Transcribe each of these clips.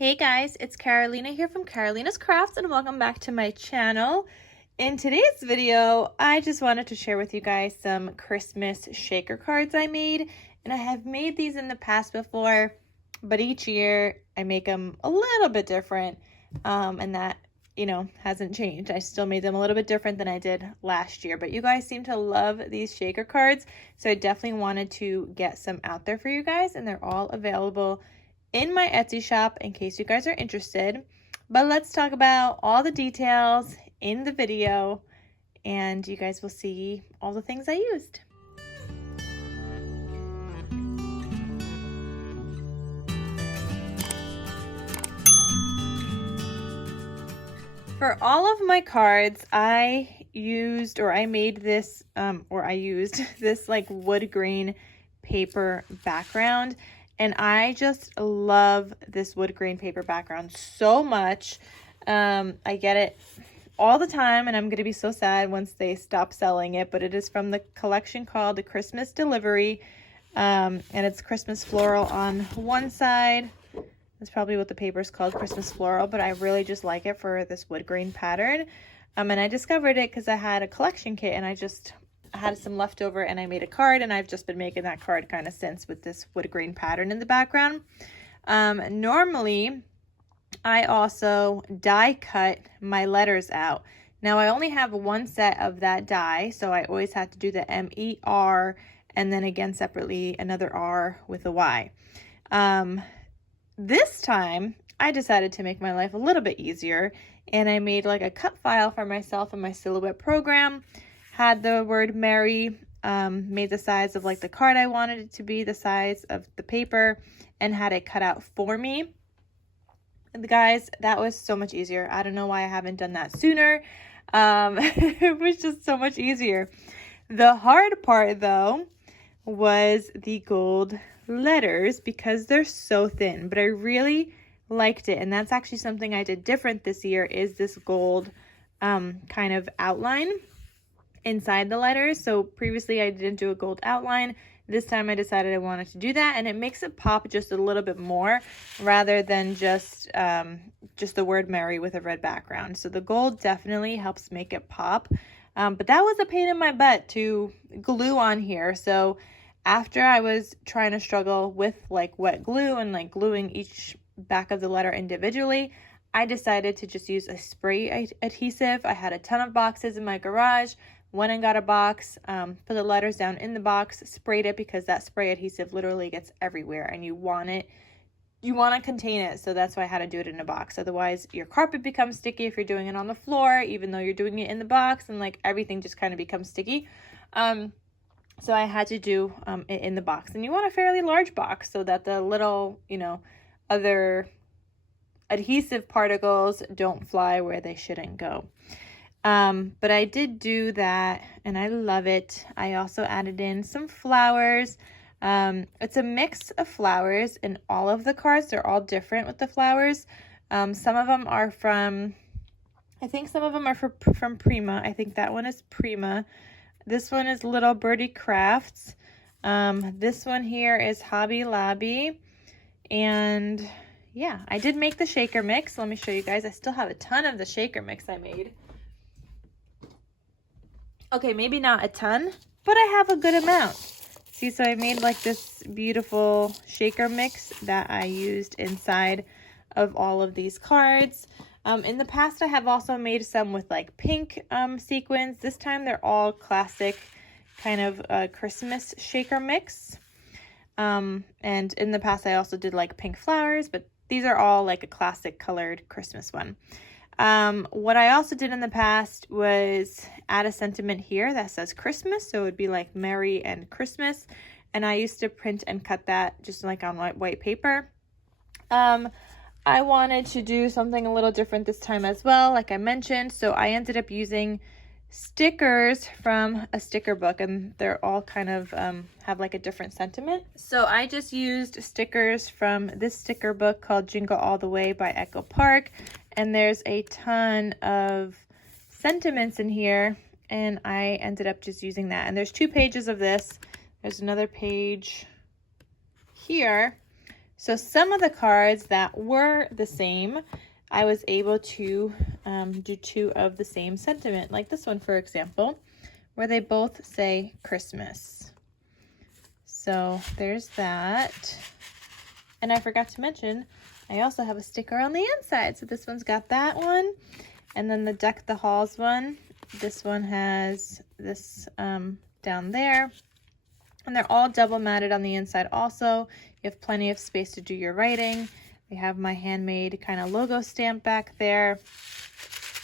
Hey guys, it's Carolina here from KarolinasKrafts and welcome back to my channel. In today's video, I just wanted to share with you guys some Christmas shaker cards I made. And I have made these in the past before, but each year I make them a little bit different. And that, hasn't changed. I still made them a little bit different than I did last year. But you guys seem to love these shaker cards, so I definitely wanted to get some out there for you guys. And they're all available in my Etsy shop in case you guys are interested. But let's talk about all the details in the video and you guys will see all the things I used. For all of my cards, I used this like wood grain paper background. And I just love this wood grain paper background so much. I get it all the time, and I'm going to be so sad once they stop selling it. But it is from the collection called the Christmas Delivery. And it's Christmas Floral on one side. That's probably what the paper is called, Christmas Floral. But I really just like it for this wood grain pattern. And I discovered it because I had a collection kit, and I had some leftover and I made a card, and I've just been making that card kind of since with this wood grain pattern in the background. Normally I also die cut my letters out. Now I only have one set of that die, so I always have to do the M-E-R and then again separately another R with a Y. This time I decided to make my life a little bit easier, and I made like a cut file for myself in my Silhouette program. Had the word Merry, made the size of like the card I wanted it to be, the size of the paper, and had it cut out for me. And guys, that was so much easier. I don't know why I haven't done that sooner. It was just so much easier. The hard part though was the gold letters because they're so thin, but I really liked it. And that's actually something I did different this year, is this gold kind of outline inside the letters. So previously I didn't do a gold outline. This time I decided I wanted to do that, and it makes it pop just a little bit more rather than just the word Merry with a red background. So the gold definitely helps make it pop. But that was a pain in my butt to glue on here. So after I was trying to struggle with like wet glue and like gluing each back of the letter individually, I decided to just use a spray adhesive. I had a ton of boxes in my garage. Went and got a box, put the letters down in the box, sprayed it because that spray adhesive literally gets everywhere and you want to contain it. So that's why I had to do it in a box. Otherwise your carpet becomes sticky if you're doing it on the floor, even though you're doing it in the box, and like everything just kind of becomes sticky. So I had to do it in the box, and you want a fairly large box so that the little, other adhesive particles don't fly where they shouldn't go. But I did do that and I love it. I also added in some flowers. It's a mix of flowers in all of the cards. They're all different with the flowers. Some of them are from Prima. I think that one is Prima. This one is Little Birdie Crafts. This one here is Hobby Lobby. And yeah, I did make the shaker mix. Let me show you guys. I still have a ton of the shaker mix I made. Okay, maybe not a ton, but I have a good amount. See, so I made like this beautiful shaker mix that I used inside of all of these cards. In the past, I have also made some with like pink sequins. This time, they're all classic kind of Christmas shaker mix. And in the past, I also did like pink flowers, but these are all like a classic colored Christmas one. What I also did in the past was add a sentiment here that says Christmas. So it would be like Merry and Christmas. And I used to print and cut that just like on white paper. I wanted to do something a little different this time as well, like I mentioned. So I ended up using stickers from a sticker book, and they're all kind of have like a different sentiment. So I just used stickers from this sticker book called Jingle All the Way by Echo Park. And there's a ton of sentiments in here, and I ended up just using that. And there's 2 pages of this. There's another page here. So some of the cards that were the same, I was able to do 2 of the same sentiment, like this one, for example, where they both say Christmas. So there's that. And I forgot to mention, I also have a sticker on the inside. So this one's got that one. And then the Deck the Halls one, this one has this down there. And they're all double matted on the inside also. You have plenty of space to do your writing. We have my handmade kind of logo stamp back there.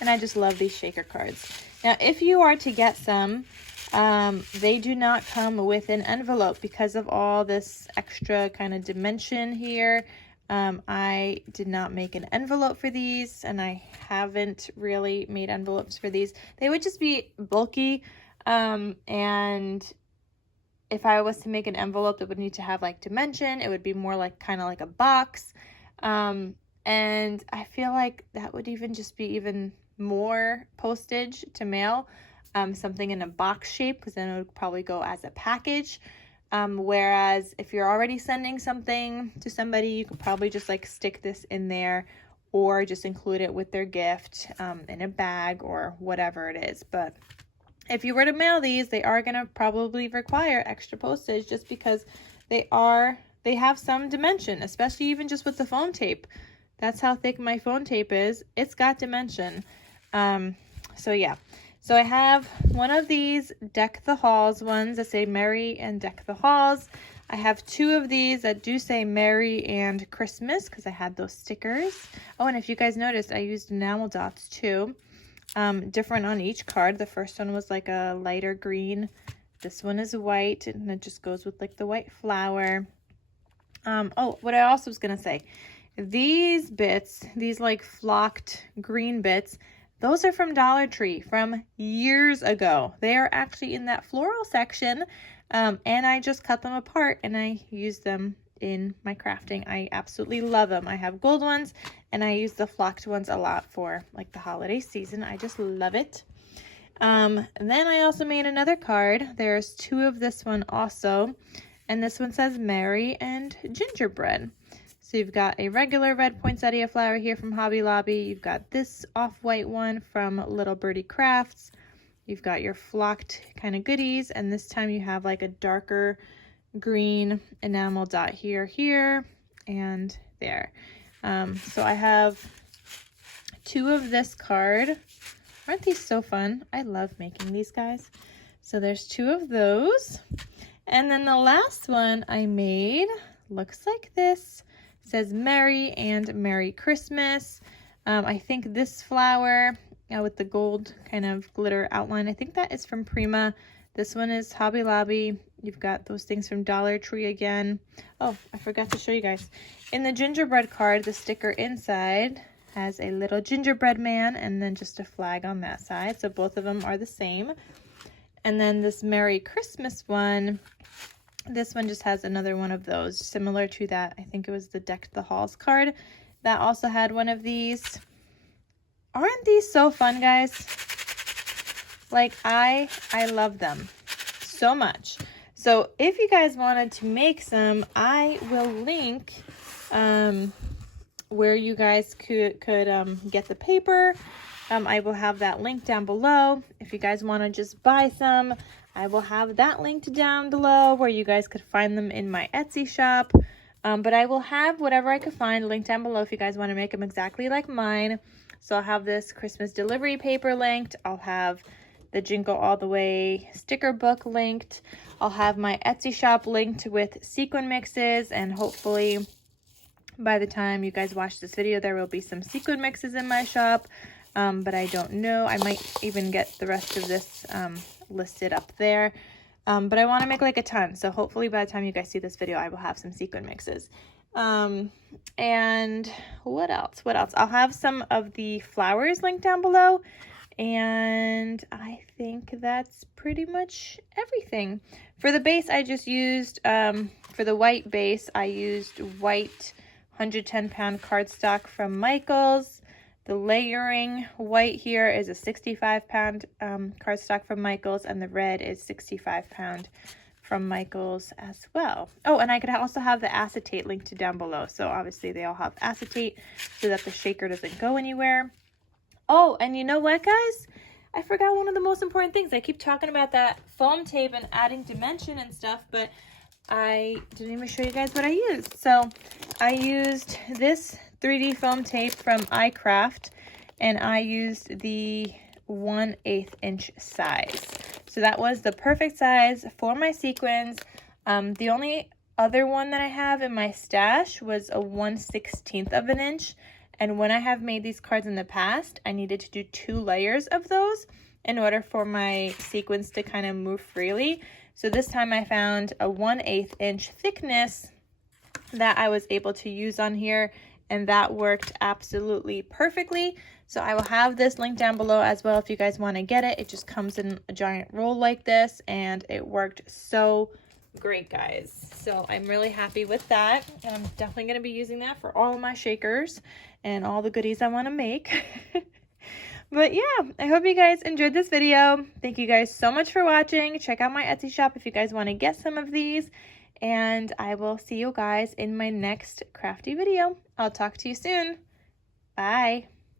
And I just love these shaker cards. Now, if you are to get some, they do not come with an envelope because of all this extra kind of dimension here. I did not make an envelope for these, and I haven't really made envelopes for these. They would just be bulky, and if I was to make an envelope, it would need to have like dimension. It would be more like kind of like a box. And I feel like that would even just be even more postage to mail, something in a box shape, because then it would probably go as a package. Whereas if you're already sending something to somebody, you could probably just like stick this in there or just include it with their gift in a bag or whatever it is. But if you were to mail these, they are going to probably require extra postage just because they have some dimension, especially even just with the foam tape. That's how thick my foam tape is. It's got dimension. So yeah. So I have one of these Deck the Halls ones that say Merry and Deck the Halls. I have 2 of these that do say Merry and Christmas because I had those stickers. Oh, and if you guys noticed, I used enamel dots too. Different on each card. The first one was like a lighter green. This one is white, and it just goes with like the white flower. Oh, what I also was going to say, these bits, these like flocked green bits, those are from Dollar Tree from years ago. They are actually in that floral section, and I just cut them apart and I use them in my crafting. I absolutely love them. I have gold ones and I use the flocked ones a lot for like the holiday season. I just love it. And then I also made another card. There's 2 of this one also, and this one says Merry and Gingerbread. So you've got a regular red poinsettia flower here from Hobby Lobby. You've got this off-white one from Little Birdie Crafts. You've got your flocked kind of goodies, and this time you have like a darker green enamel dot here, and there. So I have 2 of this card. Aren't these so fun? I love making these, guys. So there's 2 of those. And then the last one I made looks like this. It says Merry and Merry Christmas. I think this flower with the gold kind of glitter outline, I think that is from Prima. This one is Hobby Lobby. You've got those things from Dollar Tree again. Oh, I forgot to show you guys. In the gingerbread card, the sticker inside has a little gingerbread man and then just a flag on that side. So both of them are the same. And then this Merry Christmas one, this one just has another one of those, similar to that. I think it was the Deck the Halls card that also had one of these. Aren't these so fun, guys? Like, I love them so much. So if you guys wanted to make some, I will link where you guys could get the paper. I will have that link down below. If you guys want to just buy some, I will have that linked down below where you guys could find them in my Etsy shop. But I will have whatever I could find linked down below if you guys want to make them exactly like mine. So I'll have this Christmas delivery paper linked. I'll have the Jingle All the Way sticker book linked. I'll have my Etsy shop linked with sequin mixes, and hopefully by the time you guys watch this video, there will be some sequin mixes in my shop. But I don't know. I might even get the rest of this listed up there. But I want to make like a ton. So hopefully by the time you guys see this video, I will have some sequin mixes. And what else? I'll have some of the flowers linked down below. And I think that's pretty much everything. For the base, I just used, for the white base, I used white 110-pound cardstock from Michaels. The layering white here is a 65-pound cardstock from Michaels, and the red is 65-pound from Michaels as well. Oh, and I could also have the acetate linked down below. So obviously they all have acetate so that the shaker doesn't go anywhere. Oh, and you know what, guys? I forgot one of the most important things. I keep talking about that foam tape and adding dimension and stuff, but I didn't even show you guys what I used. So I used this 3D foam tape from iCraft, and I used the 1/8 inch size. So that was the perfect size for my sequins. The only other one that I have in my stash was a 1/16 of an inch. And when I have made these cards in the past, I needed to do 2 layers of those in order for my sequins to kind of move freely. So this time I found a 1/8 inch thickness that I was able to use on here, and that worked absolutely perfectly. So I will have this link down below as well if you guys want to get it. It just comes in a giant roll like this, and it worked so great, guys. So I'm really happy with that, and I'm definitely going to be using that for all of my shakers and all the goodies I want to make. But yeah, I hope you guys enjoyed this video. Thank you guys so much for watching. Check out my Etsy shop if you guys want to get some of these, and I will see you guys in my next crafty video. I'll talk to you soon. Bye.